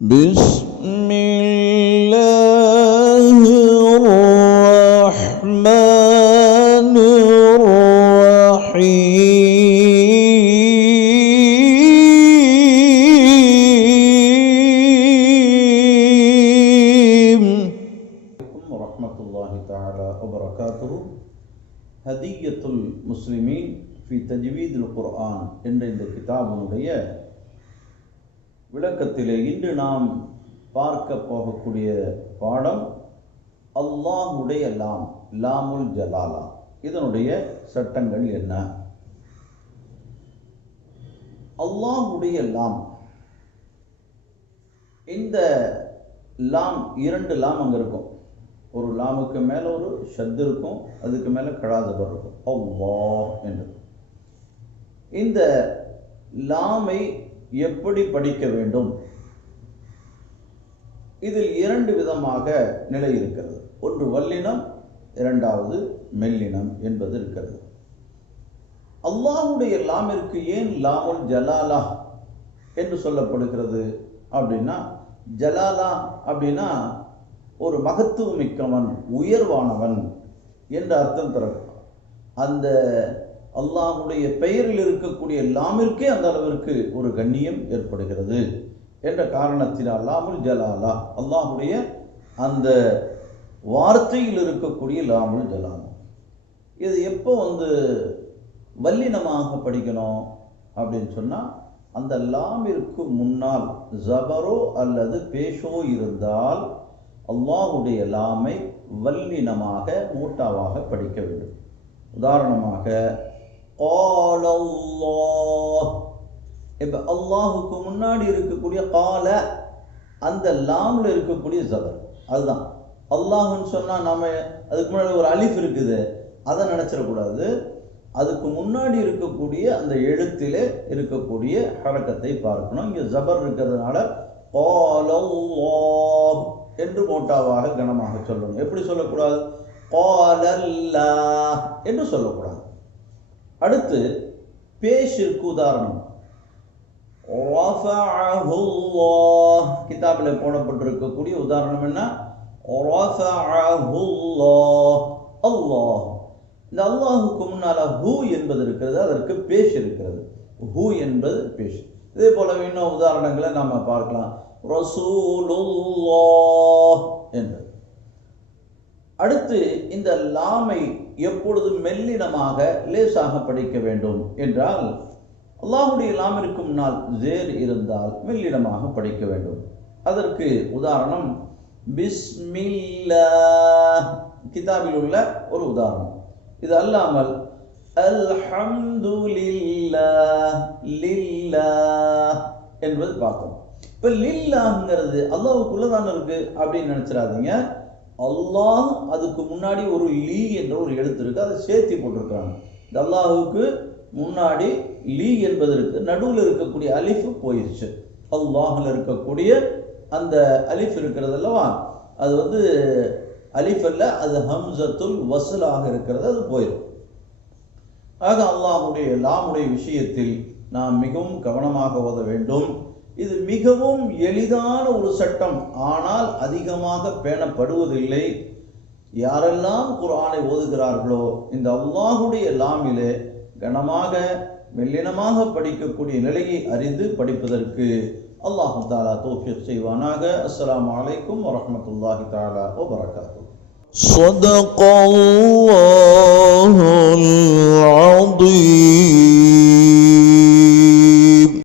بسم الله الرحمن الرحيم عليكم ورحمة الله تعالى وبركاته هدية المسلمين في تجويد القرآن என்ற இந்த கிதாபினுடைய விளக்கத்திலே இன்று நாம் பார்க்க போகக்கூடிய பாடம் அல்லாஹுடைய லாம் லாமுல் ஜலாலா. இதனுடைய சட்டங்கள் என்ன? அல்லாஹுடைய லாம். இந்த லாம் இரண்டு லாம் அங்கே இருக்கும். ஒரு லாமுக்கு மேலே ஒரு ஷத்து இருக்கும் அதுக்கு மேலே கழாதபர் இருக்கும். அவ்வா என்று. இந்த லாமை எப்படி படிக்க வேண்டும்? இதில் இரண்டு விதமாக நிலை இருக்கிறது. ஒன்று வல்லினம் இரண்டாவது மெல்லினம் என்பது இருக்கிறது. அல்லாஹுடைய லாமிற்கு ஏன் லாமுல் ஜலாலா என்று சொல்லப்படுகிறது அப்படின்னா ஜலாலா அப்படின்னா ஒரு மகத்துவமிக்கவன் உயர்வானவன் என்ற அர்த்தம் தரும் அந்த அல்லாஹுடைய பெயரில் இருக்கக்கூடிய லாமிற்கே அந்த அளவிற்கு ஒரு கண்ணியம் ஏற்படுகிறது என்ற காரணத்தினால் லாமுல் ஜலாலா அல்லாஹுடைய அந்த வார்த்தையில் இருக்கக்கூடிய லாமுல் ஜலாலா. இது எப்போ வந்து வல்லினமாக படிக்கணும் அப்படின்னு சொன்னால் அந்த லாமிற்கு முன்னால் ஜபரோ அல்லது பேஷோ இருந்தால் அல்லாஹுடைய லாமை வல்லினமாக மூட்டாவாக படிக்க வேண்டும். உதாரணமாக قال الله இப்போ அல்லாஹுக்கு முன்னாடி இருக்கக்கூடிய கால அந்த லாமில் இருக்கக்கூடிய ஜபர் அதுதான் அல்லாஹுன்னு சொன்னால் நம்ம அதுக்கு முன்னாடி ஒரு அலிஃப் இருக்குது அதை நினச்சிடக்கூடாது அதுக்கு முன்னாடி இருக்கக்கூடிய அந்த எழுத்திலே இருக்கக்கூடிய ஹரக்கத்தை பார்க்கணும் இங்கே ஜபர் இருக்கிறதுனால காலல்லாஹ் என்று மோட்டாவாக கனமாக சொல்லணும் எப்படி சொல்லக்கூடாது காலல்லா என்று சொல்லக்கூடாது அடுத்து பேஷிற்கு உதாரணம். கிதாபில் போடப்பட்டிருக்கக்கூடிய உதாரணம் என்ன? அல்லாஹ். இந்த அல்லாஹுக்கு முன்னால் ஹூ என்பது இருக்கிறது அதற்கு பேஷ் இருக்கிறது. ஹூ என்பது பேஷ். இதே போல இன்னும் உதாரணங்களை நாம் பார்க்கலாம். ரசூலுல்லாஹ் என்று அடுத்து இந்த லாமை எப்பொழுது மெல்லினமாக லேசாக படிக்க வேண்டும் என்றால் அல்லாஹுடைய இருக்கும் நாள் ஜேர் இருந்தால் மெல்லிடமாக படிக்க வேண்டும். அதற்கு உதாரணம் பிஸ்மில்லா கிதாபில் உள்ள ஒரு உதாரணம். இது அல்லாமல் அல்ஹம்து லில்லா என்பது பார்த்தோம் இப்போ லில்லாங்கிறது அல்லாஹுக்குள்ள தான் இருக்கு அப்படின்னு நினச்சிடாதீங்க. அல்லாஹ் அதுக்கு முன்னாடி ஒரு லீ என்ற ஒரு எழுத்து இருக்கு. அதை சேர்த்தி போட்டிருக்காங்க. இந்த அல்லாஹுக்கு முன்னாடி லீ என்பதற்கு நடுவில் இருக்கக்கூடிய அலிஃபு போயிடுச்சு அல்லாஹில் இருக்கக்கூடிய அந்த அலிஃப் இருக்கிறது அல்லவா அது வந்து அலிஃப் அல்ல அது ஹம்சத்துல் வசூலாக இருக்கிறது அது போயிடும் ஆக அல்லாஹுடைய லாமுடைய விஷயத்தில் நாம் மிகவும் கவனமாக ஓத வேண்டும். இது மிகவும் எளிதான ஒரு சட்டம் ஆனால் அதிகமாக பேணப்படுவதில்லை யாரெல்லாம் குர்ஆனை ஓதுகிறார்களோ இந்த அல்லாஹுடைய லாமிலே கனமாக மெல்லினமாக படிக்கக்கூடிய நிலையை அறிந்து படிப்பதற்கு அல்லாஹு தாலா தோஃபிக் செய்வானாக அஸ்ஸலாமு அலைக்கும் வரஹ்மத்துல்லாஹி தாலா வபரகாத்து صدق الله العظيم